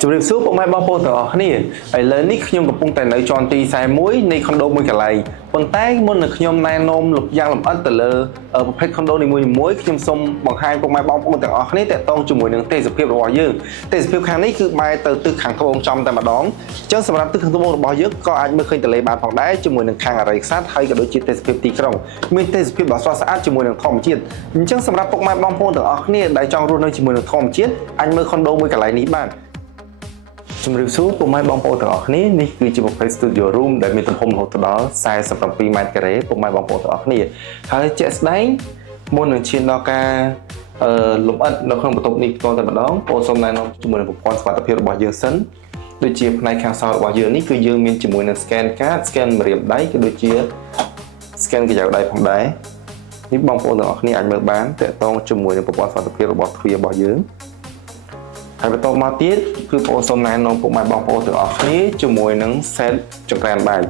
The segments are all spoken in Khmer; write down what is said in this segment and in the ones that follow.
ជំរាបសួរពុកម៉ែបងប្អូនទាំងអស់គ្នាឥឡូវនេះខ្ញុំកំពុងតែនៅជាន់ទី41នៃខុនដូមួយកន្លែងប៉ុន្តែមុននឹងខ្ញុំណែនាំលោកយ៉ាងលម្អិតទៅលើប្រភេទខុនដូនីមួយៗខ្ញុំសូមបង្ហាញពុកម៉ែបងប្អូនទាំងអស់គ្នាតាក់ទងជាមួយនឹងទេសភាពរបស់យើងទេសភាពខាងនេះគឺបែរទៅទិសខាងត្បូងចំតែម្ដងអញ្ចឹងសម្រាប់ទិសខាងត្បូងរបស់យើងក៏អាចមើលឃើញទន្លេបានផងដែរជាមួយនឹងខាងអរិយខ្សាត់ហើយក៏ដូចជាទេសភាពទីក្រុងមានទេសភាពដ៏ស្រស់ស្អាតជាមួយនឹងធម្មជាតិអញ្ចឹងសម្រាប់ពុកម៉ែបងប្អូនទាំងអស់គ្នាដែលចង់រស់នៅជាមួយនឹងធម្មជាតិអាចមើលខុនដូមួយកន្លែងនេះបានជំរាបសួរពុកម៉ែបងប្អូនទាំងអស់គ្នានេះគឺជាប្រភេទ Studio Room ដែលមានទំហំរហូតដល់47ម៉ែត្រការ៉េពុកម៉ែបងប្អូនទាំងអស់គ្នាហើយជាក់ស្ដែងមុននឹងឈានដល់ការលម្អិតនៅក្នុងបន្ទប់នេះតតែម្ដងបងសូមណែនាំជាមួយនឹងប្រព័ន្ធសុវត្ថិភាពរបស់យើងសិនដូចជាផ្នែកខាងសោរបស់យើងនេះគឺយើងមានជាមួយនឹង scan card scan ម្រាមដៃក៏ដូចជា scan កាយ៉ៅដៃផងដែរនេះបងប្អូនទាំងអស់គ្នាអាចមើលបានតាក់ទងជាមួយនឹងប្រព័ន្ធសុវត្ថិភាពរបស់ទ្វាររបស់យើងហើយបន្តមកទៀតគឺបងប្អូនសូមណែនាំពុកម៉ែបងប្អូនទាំងអស់គ្នាជាមួយនឹង set ចង្ក្រានបាយ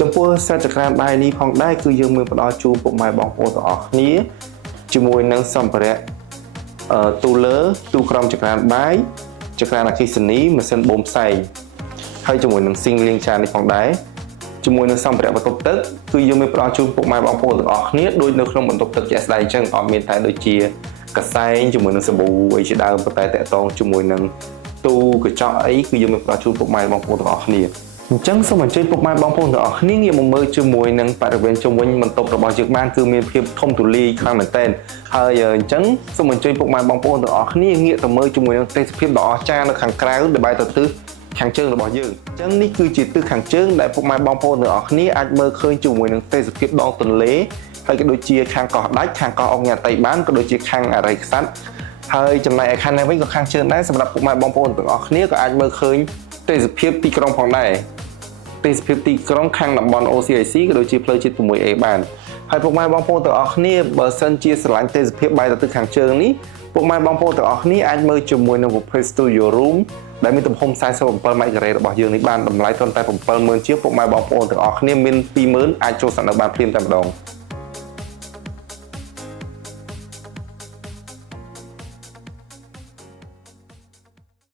ចំពោះ set ចង្ក្រានបាយនេះផងដែរគឺយើងមានផ្ដល់ជូនពុកម៉ែបងប្អូនទាំងអស់គ្នាជាមួយនឹងសម្ភារៈទូលើទូក្រោមចង្ក្រានបាយចង្ក្រានអគ្គិសនីម៉ាស៊ីនបូមផ្សែងហើយជាមួយនឹងស៊ីងលាងចាននេះផងដែរជាមួយនឹងសម្ភារៈបន្ទប់ទឹកគឺយើងមានផ្ដល់ជូនពុកម៉ែបងប្អូនទាំងអស់គ្នាដូចនៅក្នុងបន្ទប់ទឹកជាក់ស្ដែងអញ្ចឹងអត់មានតែដូចជាកសែងជាមួយនឹងសាប៊ូអីជាដើមប៉ុន្តែតកតងជាមួយនឹងទូកញ្ចក់អីគឺយើងមានផ្ដល់ជូនពុកម៉ែបងប្អូនទាំងអស់គ្នាអញ្ចឹងសូមអញ្ជើញពុកម៉ែបងប្អូនទាំងអស់គ្នាងាកមកមើលជាមួយនឹងបរិវេណជុំវិញបន្ទប់របស់យើងបានគឺមានភាពធំទូលាយខ្លាំងមែនទែនហើយអញ្ចឹងសូមអញ្ជើញពុកម៉ែបងប្អូនទាំងអស់គ្នាងាកទៅមើលជាមួយនឹងទេសភាពដ៏អស្ចារ្យនៅខាងក្រៅដែលបែរទៅទិសខាងជើងរបស់យើងអញ្ចឹងនេះគឺជាទិសខាងជើងដែលពុកម៉ែបងប្អូនទាំងអស់គ្នាអាចមើលឃើញជាមួយនឹងទេសភាពដងទន្លេហើយក៏ដូចជាខាងកោះដាច់ខាងកោះអង្គាតីបានក៏ដូចជាខាងអរិយខ្សាត់ហើយចំណែកឯខាងនេះវិញក៏ខាងជើងដែរសម្រាប់ពុកម៉ែបងប្អូនទាំងអស់គ្នាក៏អាចមើលឃើញទេសភាពទីក្រុងផងដែរទេសភាពទីក្រុងខាងតំបន់ OCIC ក៏ដូចជាផ្លូវជាតិ 6A បានហើយពុកម៉ែបងប្អូនទាំងអស់គ្នាបើសិនជាស្រឡាញ់ទេសភាពបែរទៅទិសខាងជើងនេះពុកម៉ែបងប្អូនទាំងអស់គ្នាអាចមើលជាមួយនឹងប្រភេទ Studio Room ដែលមានទំហំ47ម៉ែត្រការ៉េរបស់យើងនេះបានតម្លៃត្រឹមតែ 70000 ជាងពុកម៉ែបងប្អូនទាំងអស់គ្នាមាន 20000 អាចចូលស្នាក់នៅបានភ្លាមតែម្ដង